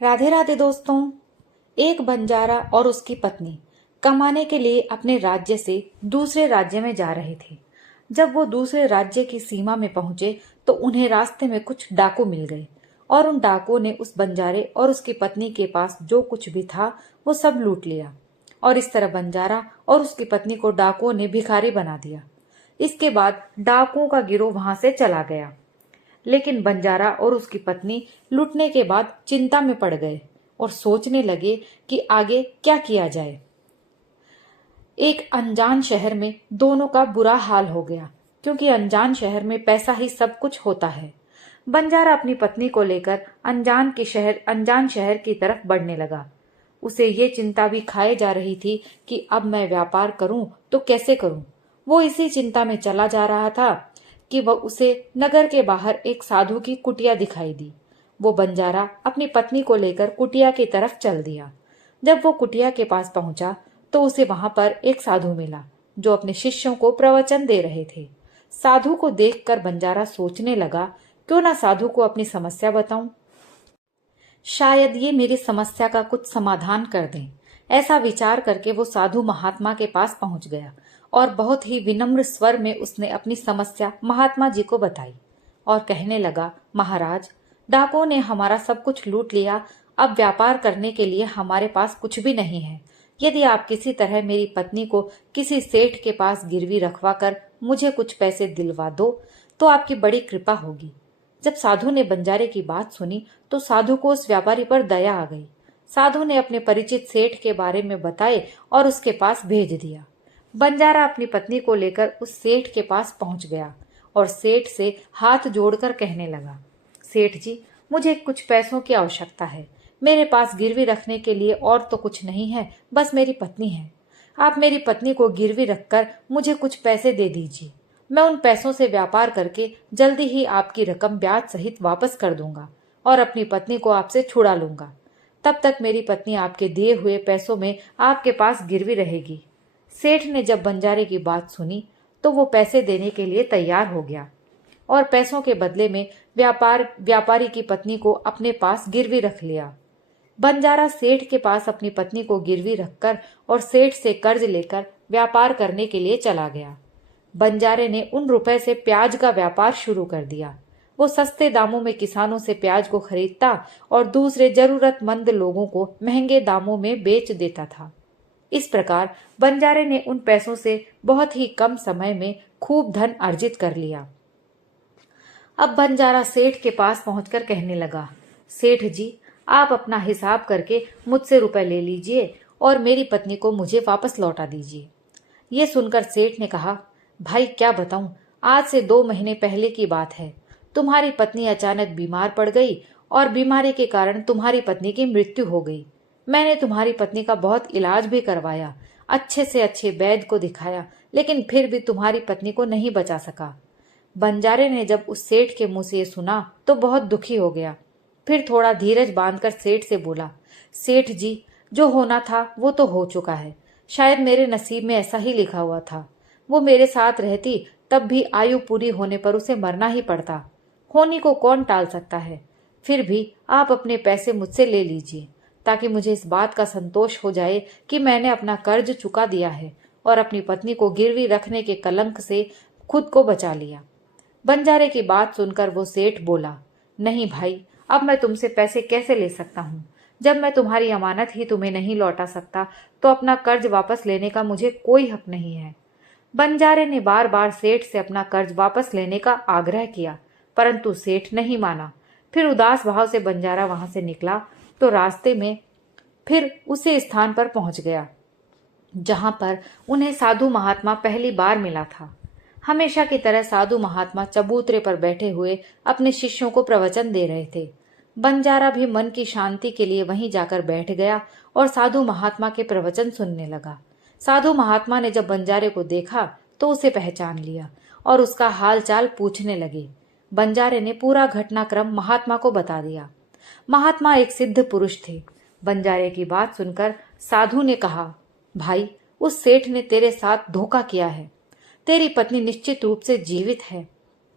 राधे राधे दोस्तों। एक बंजारा और उसकी पत्नी कमाने के लिए अपने राज्य से दूसरे राज्य में जा रहे थे। जब वो दूसरे राज्य की सीमा में पहुंचे तो उन्हें रास्ते में कुछ डाकू मिल गए और उन डाकुओं ने उस बंजारे और उसकी पत्नी के पास जो कुछ भी था वो सब लूट लिया। और इस तरह बंजारा और उसकी पत्नी को डाकुओं ने भिखारी बना दिया। इसके बाद डाकुओं का गिरोह वहां से चला गया। लेकिन बंजारा और उसकी पत्नी लूटने के बाद चिंता में पड़ गए और सोचने लगे कि आगे क्या किया जाए। एक अनजान शहर में दोनों का बुरा हाल हो गया, क्योंकि अनजान शहर में पैसा ही सब कुछ होता है। बंजारा अपनी पत्नी को लेकर अनजान शहर की तरफ बढ़ने लगा। उसे ये चिंता भी खाए जा रही थी कि अब मैं व्यापार करूं तो कैसे करूं। वो इसी चिंता में चला जा रहा था कि वह उसे नगर के बाहर एक साधु की कुटिया दिखाई दी। वो बंजारा अपनी पत्नी को लेकर कुटिया की तरफ चल दिया। जब वो कुटिया के पास पहुंचा तो उसे वहां पर एक साधु मिला जो अपने शिष्यों को प्रवचन दे रहे थे। साधु को देखकर बंजारा सोचने लगा, क्यों ना साधु को अपनी समस्या बताऊं, शायद ये मेरी समस्या का कुछ समाधान कर दें। ऐसा विचार करके वो साधु महात्मा के पास पहुंच गया और बहुत ही विनम्र स्वर में उसने अपनी समस्या महात्मा जी को बताई और कहने लगा, महाराज, डाकुओं ने हमारा सब कुछ लूट लिया। अब व्यापार करने के लिए हमारे पास कुछ भी नहीं है। यदि आप किसी तरह मेरी पत्नी को किसी सेठ के पास गिरवी रखवा कर मुझे कुछ पैसे दिलवा दो तो आपकी बड़ी कृपा होगी। जब साधु ने बंजारे की बात सुनी तो साधु को उस व्यापारी पर दया आ गई। साधु ने अपने परिचित सेठ के बारे में बताए और उसके पास भेज दिया। बंजारा अपनी पत्नी को लेकर उस सेठ के पास पहुंच गया और सेठ से हाथ जोड़कर कहने लगा, सेठ जी, मुझे कुछ पैसों की आवश्यकता है। मेरे पास गिरवी रखने के लिए और तो कुछ नहीं है, बस मेरी पत्नी है। आप मेरी पत्नी को गिरवी रखकर मुझे कुछ पैसे दे दीजिए। मैं उन पैसों से व्यापार करके जल्दी ही आपकी रकम ब्याज सहित वापस कर दूंगा और अपनी पत्नी को आपसे छुड़ा लूंगा। तब तक मेरी पत्नी आपके दिए हुए पैसों में आपके पास गिरवी रहेगी। सेठ ने जब बंजारे की बात सुनी तो वो पैसे देने के लिए तैयार हो गया और पैसों के बदले में व्यापारी की पत्नी को अपने पास गिरवी रख लिया। बंजारा सेठ के पास अपनी पत्नी को गिरवी रखकर और सेठ से कर्ज लेकर व्यापार करने के लिए चला गया। बंजारे ने उन रुपए से प्याज का व्यापार शुरू कर दिया। वो सस्ते दामों में किसानों से प्याज को खरीदता और दूसरे जरूरतमंद लोगों को महंगे दामों में बेच देता था। इस प्रकार बंजारे ने उन पैसों से बहुत ही कम समय में खूब धन अर्जित कर लिया। अब बंजारा सेठ के पास पहुंचकर कहने लगा, सेठ जी, आप अपना हिसाब करके मुझसे रुपए ले लीजिए और मेरी पत्नी को मुझे वापस लौटा दीजिए। ये सुनकर सेठ ने कहा, भाई क्या बताऊं, आज से 2 महीने पहले की बात है। तुम्हारी पत्नी अचानक बीमार पड़ गई और बीमारी के कारण तुम्हारी पत्नी की मृत्यु हो गई। मैंने तुम्हारी पत्नी का बहुत इलाज भी करवाया, अच्छे से अच्छे वैद्य को दिखाया, लेकिन फिर भी तुम्हारी पत्नी को नहीं बचा सका। बंजारे ने जब उस सेठ के मुंह से ये सुना तो बहुत दुखी हो गया। फिर थोड़ा धीरज बांधकर सेठ से बोला, सेठ जी, जो होना था वो तो हो चुका है। शायद मेरे नसीब में ऐसा ही लिखा हुआ था। वो मेरे साथ रहती तब भी आयु पूरी होने पर उसे मरना ही पड़ता। होनी को कौन टाल सकता है। फिर भी आप अपने पैसे मुझसे ले लीजिए ताकि मुझे इस बात का संतोष हो जाए कि मैंने अपना कर्ज चुका दिया है और अपनी पत्नी को गिरवी रखने के कलंक से खुद को बचा लिया। बंजारे की बात सुनकर वो सेठ बोला, नहीं भाई, अब मैं तुमसे पैसे कैसे ले सकता हूँ। जब मैं तुम्हारी अमानत ही तुम्हें नहीं लौटा सकता तो अपना कर्ज वापस लेने का मुझे कोई हक नहीं है। बंजारे ने बार बार सेठ से अपना कर्ज वापस लेने का आग्रह किया, परंतु सेठ नहीं माना। फिर उदास भाव से बंजारा वहां से निकला तो रास्ते में फिर उसी स्थान पर पहुंच गया जहां पर उन्हें साधु महात्मा पहली बार मिला था। हमेशा की तरह साधु महात्मा चबूतरे पर बैठे हुए अपने शिष्यों को प्रवचन दे रहे थे। बंजारा भी मन की शांति के लिए वहीं जाकर बैठ गया और साधु महात्मा के प्रवचन सुनने लगा। साधु महात्मा ने जब बंजारे को देखा तो उसे पहचान लिया और उसका हाल चाल पूछने लगे। बंजारे ने पूरा घटनाक्रम महात्मा को बता दिया। महात्मा एक सिद्ध पुरुष थे। बंजारे की बात सुनकर साधु ने कहा, भाई, उस सेठ ने तेरे साथ धोखा किया है। तेरी पत्नी निश्चित रूप से जीवित है।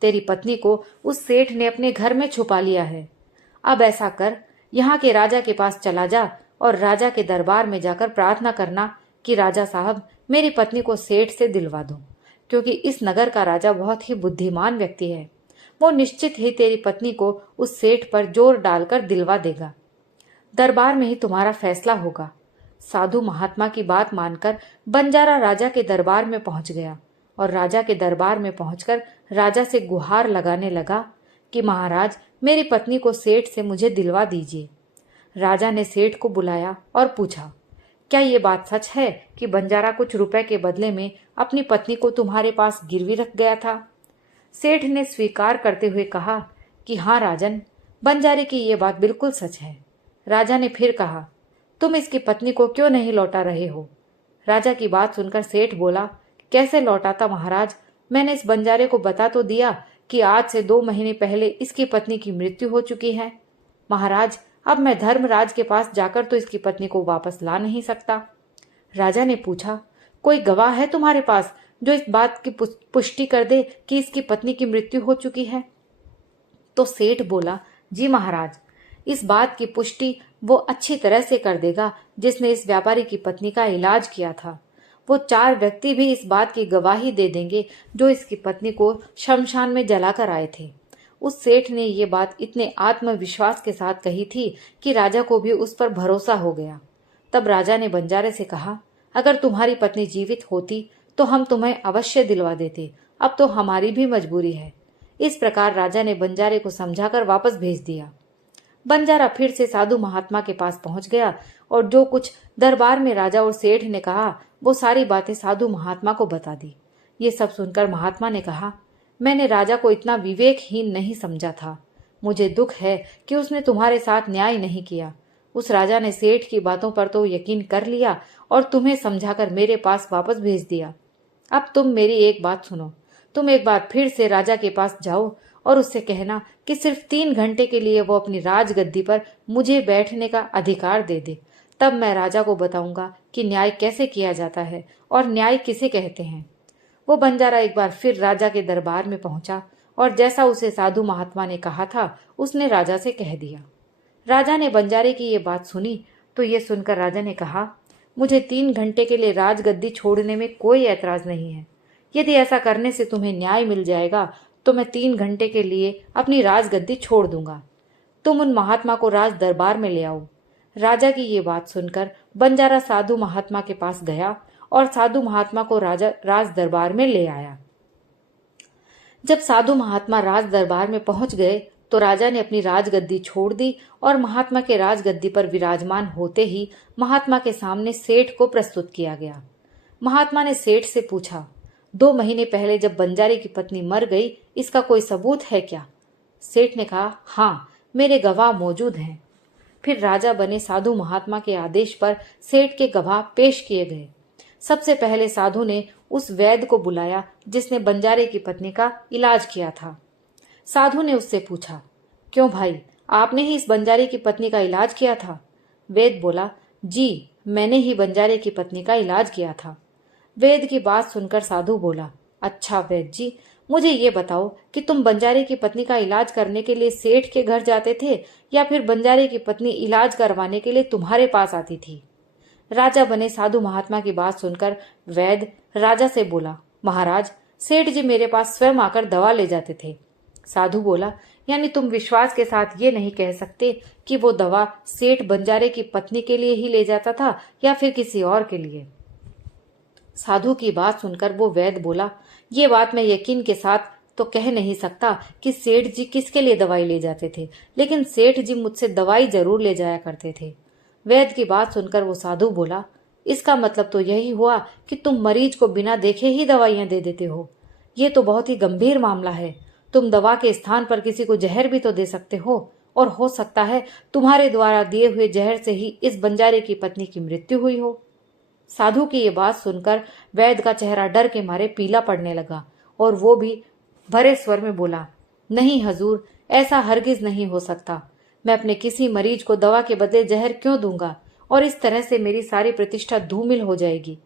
तेरी पत्नी को उस सेठ ने अपने घर में छुपा लिया है। अब ऐसा कर यहाँ के राजा के पास चला जा और राजा के दरबार में जाकर प्रार्थना करना कि राजा साहब मेरी पत्नी को सेठ से दिलवा दो, क्योंकि इस नगर का राजा बहुत ही बुद्धिमान व्यक्ति है। वो निश्चित ही तेरी पत्नी को उस सेठ पर जोर डालकर दिलवा देगा। दरबार में ही तुम्हारा फैसला होगा। साधु महात्मा की बात मानकर बंजारा राजा के दरबार में पहुंच गया और राजा के दरबार में पहुंचकर राजा से गुहार लगाने लगा कि महाराज मेरी पत्नी को सेठ से मुझे दिलवा दीजिए। राजा ने सेठ को बुलाया और पूछा, क्या ये बात सच है कि बंजारा कुछ रुपए के बदले में अपनी पत्नी को तुम्हारे पास गिरवी रख गया था? सेठ ने स्वीकार करते हुए कहा कि हाँ राजन, बंजारे की ये बात बिल्कुल सच है। राजा ने फिर कहा, तुम इसकी पत्नी को क्यों नहीं लौटा रहे हो? राजा की बात सुनकर सेठ बोला, कैसे लौटाता महाराज, मैंने इस बंजारे को बता तो दिया कि आज से 2 महीने पहले इसकी पत्नी की मृत्यु हो चुकी है। महाराज अब मैं धर्मराज के पास जाकर तो इसकी पत्नी को वापस ला नहीं सकता। राजा ने पूछा, कोई गवाह है तुम्हारे पास जो इस बात की पुष्टि कर दे कि इसकी पत्नी की मृत्यु हो चुकी है? तो सेठ बोला, जी महाराज, इस बात की पुष्टि वो अच्छी तरह से कर देगा जिसने इस व्यापारी की पत्नी का इलाज किया था। वो 4 व्यक्ति भी इस बात की गवाही दे देंगे जो इसकी पत्नी को शमशान में जलाकर आए थे। उस सेठ ने ये बात इतने आत्मविश्वास के साथ कही थी कि राजा को भी उस पर भरोसा हो गया। तब राजा ने बंजारे से कहा, अगर तुम्हारी पत्नी जीवित होती तो हम तुम्हें अवश्य दिलवा देते, अब तो हमारी भी मजबूरी है। इस प्रकार राजा ने बंजारे को समझाकर वापस भेज दिया। बंजारा फिर से साधु महात्मा के पास पहुंच गया और जो कुछ दरबार में राजा और सेठ ने कहा वो सारी बातें साधु महात्मा को बता दी। ये सब सुनकर महात्मा ने कहा, मैंने राजा को इतना विवेकहीन नहीं समझा था। मुझे दुख है कि उसने तुम्हारे साथ न्याय नहीं किया। उस राजा ने सेठ की बातों पर तो यकीन कर लिया और तुम्हें समझाकर मेरे पास वापस भेज दिया। अब तुम मेरी एक बात सुनो। तुम एक बार फिर से राजा के पास जाओ और उससे कहना कि सिर्फ 3 घंटे के लिए वो अपनी राजगद्दी पर मुझे बैठने का अधिकार दे दे। तब मैं राजा को बताऊंगा कि न्याय कैसे किया जाता है और न्याय किसे कहते हैं। वो बंजारा एक बार फिर राजा के दरबार में पहुंचा और जैसा उसे साधु महात्मा ने कहा था उसने राजा से कह दिया। राजा ने बंजारे की ये बात सुनी तो ये सुनकर राजा ने कहा, मुझे 3 घंटे के लिए राजगद्दी छोड़ने में कोई ऐतराज नहीं है। यदि ऐसा करने से तुम्हें न्याय मिल जाएगा तो मैं 3 घंटे के लिए अपनी राजगद्दी छोड़ दूंगा। तुम उन महात्मा को राज दरबार में ले आओ। राजा की ये बात सुनकर बंजारा साधु महात्मा के पास गया और साधु महात्मा को राजा राज दरबार में ले आया। जब साधु महात्मा राज दरबार में पहुंच गए तो राजा ने अपनी राजगद्दी छोड़ दी और महात्मा के राजगद्दी पर विराजमान होते ही महात्मा के सामने सेठ को प्रस्तुत किया गया। महात्मा ने सेठ से पूछा, 2 महीने पहले जब बंजारे की पत्नी मर गई, इसका कोई सबूत है क्या? सेठ ने कहा, हाँ, मेरे गवाह मौजूद हैं। फिर राजा बने साधु महात्मा के आदेश पर सेठ के गवाह पेश किए गए। सबसे पहले साधु ने उस वैद्य को बुलाया जिसने बंजारे की पत्नी का इलाज किया था। साधु ने उससे पूछा, क्यों भाई, आपने ही इस बंजारे की पत्नी का इलाज किया था? वैद्य बोला, जी, मैंने ही बंजारे की पत्नी का इलाज किया था। वैद्य की बात सुनकर साधु बोला, अच्छा वैद्य जी, मुझे ये बताओ कि तुम बंजारे की पत्नी का इलाज करने के लिए सेठ के घर जाते थे या फिर बंजारे की पत्नी इलाज करवाने के लिए तुम्हारे पास आती थी? राजा बने साधु महात्मा की बात सुनकर वैद्य राजा से बोला, महाराज, सेठ जी मेरे पास स्वयं आकर दवा ले जाते थे। साधु बोला, यानी तुम विश्वास के साथ ये नहीं कह सकते कि वो दवा सेठ बंजारे की पत्नी के लिए ही ले जाता था या फिर किसी और के लिए? साधु की बात सुनकर वो वैद्य बोला, ये बात मैं यकीन के साथ तो कह नहीं सकता कि सेठ जी किसके लिए दवाई ले जाते थे, लेकिन सेठ जी मुझसे दवाई जरूर ले जाया करते थे। वैद्य की बात सुनकर वो साधु बोला, इसका मतलब तो यही हुआ कि तुम मरीज को बिना देखे ही दवाइयां दे देते हो। ये तो बहुत ही गंभीर मामला है। तुम दवा के स्थान पर किसी को जहर भी तो दे सकते हो और हो सकता है तुम्हारे द्वारा दिए हुए जहर से ही इस बंजारे की पत्नी की मृत्यु हुई हो। साधु की ये बात सुनकर वैद्य का चेहरा डर के मारे पीला पड़ने लगा और वो भी भरे स्वर में बोला, नहीं हजूर, ऐसा हरगिज नहीं हो सकता। मैं अपने किसी मरीज को दवा के बदले जहर क्यों दूंगा और इस तरह से मेरी सारी प्रतिष्ठा धूमिल हो जाएगी।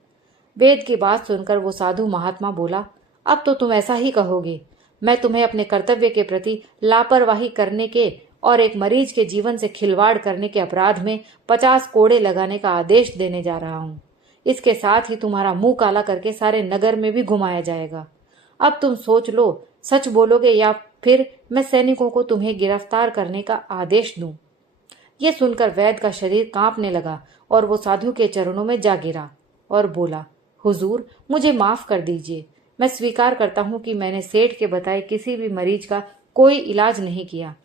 वैद्य की बात सुनकर वो साधु महात्मा बोला, अब तो तुम ऐसा ही कहोगे। मैं तुम्हें अपने कर्तव्य के प्रति लापरवाही करने के और एक मरीज के जीवन से खिलवाड़ करने के अपराध में 50 कोड़े लगाने का आदेश देने जा रहा हूं। इसके साथ ही तुम्हारा मुंह काला करके सारे नगर में भी घुमाया जाएगा। अब तुम सोच लो, सच बोलोगे या फिर मैं सैनिकों को तुम्हें गिरफ्तार करने का आदेश दूं। यह सुनकर वैद्य का शरीर कांपने लगा और वो साधु के चरणों में जा गिरा और बोला, हुजूर, मुझे माफ कर दीजिए। मैं स्वीकार करता हूं कि मैंने सेठ के बताए किसी भी मरीज का कोई इलाज नहीं किया।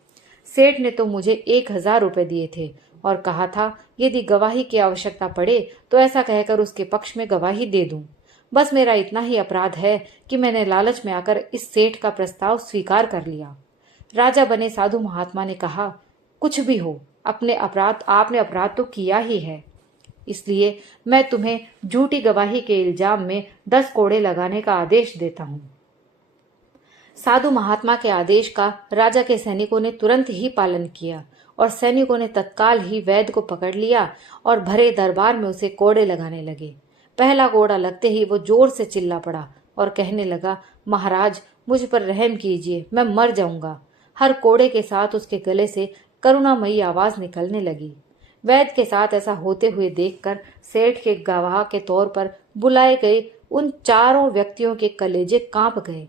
सेठ ने तो मुझे 1000 रुपए दिए थे और कहा था यदि गवाही की आवश्यकता पड़े तो ऐसा कहकर उसके पक्ष में गवाही दे दूं। बस मेरा इतना ही अपराध है कि मैंने लालच में आकर इस सेठ का प्रस्ताव स्वीकार कर लिया। राजा बने साधु महात्मा ने कहा, कुछ भी हो, आपने अपराध तो किया ही है, इसलिए मैं तुम्हें झूठी गवाही के इल्जाम में 10 कोड़े लगाने का आदेश देता हूं। साधु महात्मा के आदेश का राजा के सैनिकों ने तुरंत ही पालन किया और सैनिकों ने तत्काल ही वैद्य को पकड़ लिया और भरे दरबार में उसे कोड़े लगाने लगे। पहला कोड़ा लगते ही वो जोर से चिल्ला पड़ा और कहने लगा, महाराज, मुझ पर रहम कीजिए, मैं मर जाऊंगा। हर कोड़े के साथ उसके गले से करुणामयी आवाज निकलने लगी। वैद्य के साथ ऐसा होते हुए देखकर सेठ के गवाह के तौर पर बुलाए गए उन चारों व्यक्तियों के कलेजे कांप गए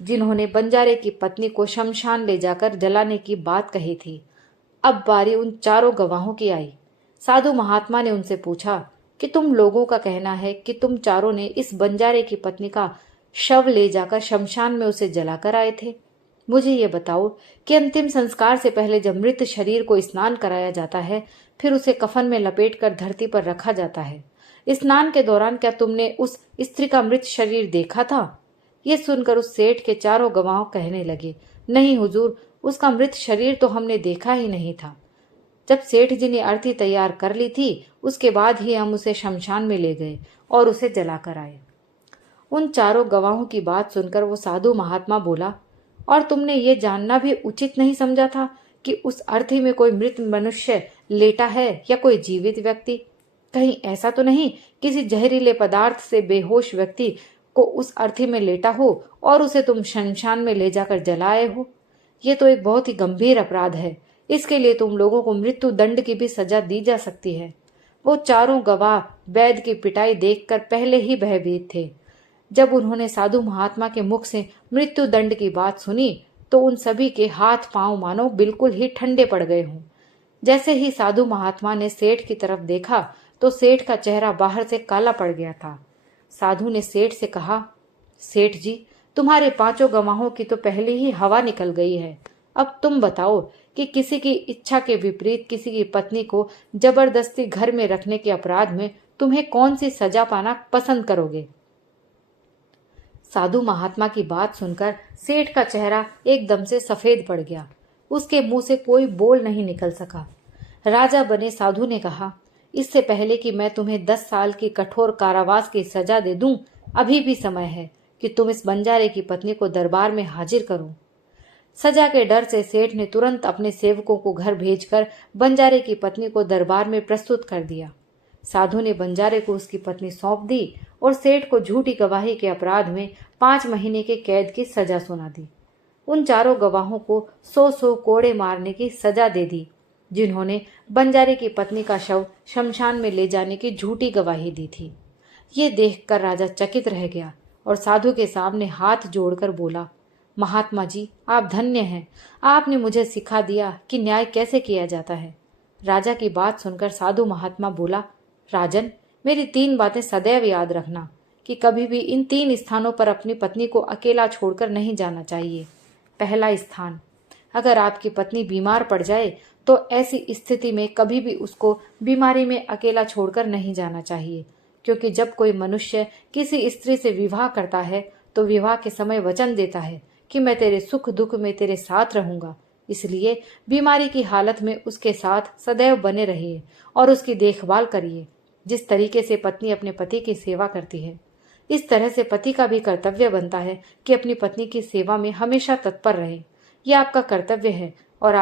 जिन्होंने बंजारे की पत्नी को शमशान ले जाकर जलाने की बात कही थी। अब बारी उन चारों गवाहों की आई। साधु महात्मा ने उनसे पूछा कि तुम लोगों का कहना है कि तुम चारों ने इस बंजारे की पत्नी का शव ले जाकर शमशान में उसे जलाकर आए थे। मुझे ये बताओ कि अंतिम संस्कार से पहले जब मृत शरीर को स्नान कराया जाता है, फिर उसे कफन में लपेटकर धरती पर रखा जाता है। स्नान के दौरान क्या तुमने उस स्त्री का मृत शरीर देखा था? ये सुनकर उस सेठ के चारों गवाह कहने लगे, नहीं हुजूर, उसका मृत शरीर तो हमने देखा ही नहीं था। जब सेठ जी ने अर्थी तैयार कर ली थी, उसके बाद ही हम उसे शमशान में ले गए और उसे जलाकर आए। उन चारों गवाहों की बात सुनकर वो साधु महात्मा बोला, और तुमने ये जानना भी उचित नहीं समझा था कि उस अर्थी में कोई मृत मनुष्य लेटा है या कोई जीवित व्यक्ति? कहीं ऐसा तो नहीं किसी जहरीले पदार्थ से बेहोश व्यक्ति को उस अर्थी में लेटा हो और उसे तुम शमशान में ले जाकर जलाए हो? ये तो एक बहुत ही गंभीर अपराध है। इसके लिए तुम लोगों को मृत्यु दंड की भी सजा दी जा सकती है। वो चारों गवाह वैद्य की पिटाई देखकर पहले ही भयभीत थे। जब उन्होंने साधु महात्मा के मुख से मृत्यु दंड की बात सुनी तो उन सभी के हाथ पांव मानो बिल्कुल ही ठंडे पड़ गए हों। जैसे ही साधु महात्मा ने सेठ की तरफ देखा तो सेठ का चेहरा बाहर से काला पड़ गया था। साधु ने सेठ से कहा, सेठ जी, तुम्हारे 5 गवाहों की तो पहले ही हवा निकल गई है। अब तुम बताओ कि किसी की इच्छा के विपरीत किसी की पत्नी को जबरदस्ती घर में रखने के अपराध में तुम्हें कौन सी सजा पाना पसंद करोगे? साधु महात्मा की बात सुनकर सेठ का चेहरा एकदम से सफेद पड़ गया। उसके मुंह से कोई बोल नहीं निकल सका। राजा बने साधु ने कहा, इससे पहले कि मैं तुम्हें 10 साल की कठोर कारावास की सजा दे दूं, अभी भी समय है कि तुम इस बंजारे की पत्नी को दरबार में हाजिर करो। सजा के डर से सेठ ने तुरंत अपने सेवकों को घर भेजकर बंजारे की पत्नी को दरबार में प्रस्तुत कर दिया। साधु ने बंजारे को उसकी पत्नी सौंप दी और सेठ को झूठी गवाही के अपराध में 5 महीने के कैद की सजा सुना दी। उन चारों गवाहों को 100 कोड़े मारने की सजा दे दी जिन्होंने बंजारे की पत्नी का शव शमशान में ले जाने की झूठी गवाही दी थी। ये देखकर राजा चकित रह गया और साधु के सामने हाथ जोड़कर बोला, महात्मा जी, आप धन्य हैं। आपने मुझे सिखा दिया कि न्याय कैसे किया जाता है। राजा की बात सुनकर साधु महात्मा बोला, राजन, मेरी 3 बातें सदैव याद रखना कि कभी भी इन 3 स्थानों पर अपनी पत्नी को अकेला छोड़कर नहीं जाना चाहिए। पहला स्थान, अगर आपकी पत्नी बीमार पड़ जाए तो ऐसी स्थिति में कभी भी उसको बीमारी में अकेला छोड़कर नहीं जाना चाहिए, क्योंकि जब कोई मनुष्य किसी स्त्री से विवाह करता है तो विवाह के समय वचन देता है कि मैं तेरे सुख दुख में तेरे साथ रहूंगा। इसलिए बीमारी की हालत में उसके साथ सदैव बने रहिए और उसकी देखभाल करिए। जिस तरीके से पत्नी अपने पति की सेवा करती है, इस तरह से पति का भी कर्तव्य बनता है कि अपनी पत्नी की सेवा में हमेशा तत्पर रहे। यह आपका कर्तव्य है और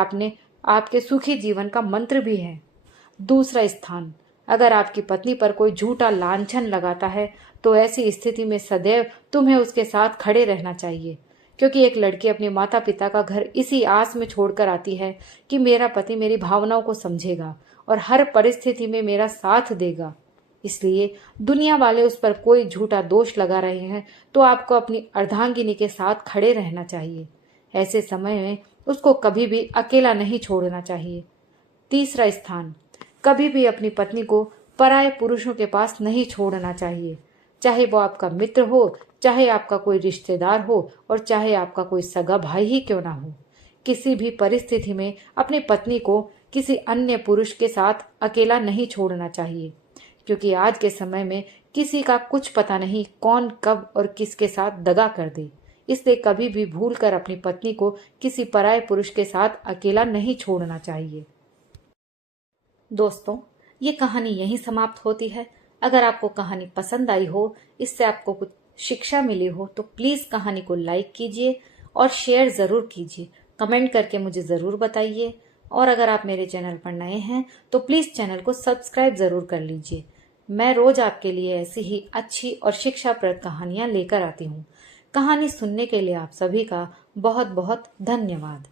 आपके सुखी जीवन का मंत्र भी है। दूसरा स्थान, अगर आपकी पत्नी पर कोई झूठा लांछन लगाता है तो ऐसी स्थिति में सदैव तुम्हें उसके साथ खड़े रहना चाहिए, क्योंकि एक लड़की अपने माता पिता का घर इसी आस में छोड़कर आती है कि मेरा पति मेरी भावनाओं को समझेगा और हर परिस्थिति में मेरा साथ देगा। इसलिए दुनिया वाले उस पर कोई झूठा दोष लगा रहे हैं तो आपको अपनी अर्धांगिनी के साथ खड़े रहना चाहिए। ऐसे समय में उसको कभी भी अकेला नहीं छोड़ना चाहिए। तीसरा स्थान, कभी भी अपनी पत्नी को पराये पुरुषों के पास नहीं छोड़ना चाहिए, चाहे वो आपका मित्र हो, चाहे आपका कोई रिश्तेदार हो और चाहे आपका कोई सगा भाई ही क्यों ना हो। किसी भी परिस्थिति में अपनी पत्नी को किसी अन्य पुरुष के साथ अकेला नहीं छोड़ना चाहिए, क्योंकि आज के समय में किसी का कुछ पता नहीं कौन कब और किसके साथ दगा कर दे। इसलिए कभी भी भूल कर अपनी पत्नी को किसी पराये पुरुष के साथ अकेला नहीं छोड़ना चाहिए। दोस्तों, ये कहानी यहीं समाप्त होती है। अगर आपको कहानी पसंद आई हो, इससे आपको कुछ शिक्षा मिली हो, तो प्लीज कहानी को लाइक कीजिए और शेयर जरूर कीजिए। कमेंट करके मुझे जरूर बताइए। और अगर आप मेरे चैनल पर नए हैं तो प्लीज चैनल को सब्सक्राइब जरूर कर लीजिए। मैं रोज आपके लिए ऐसी ही अच्छी और शिक्षाप्रद कहानियां लेकर आती हूँ। कहानी सुनने के लिए आप सभी का बहुत बहुत धन्यवाद।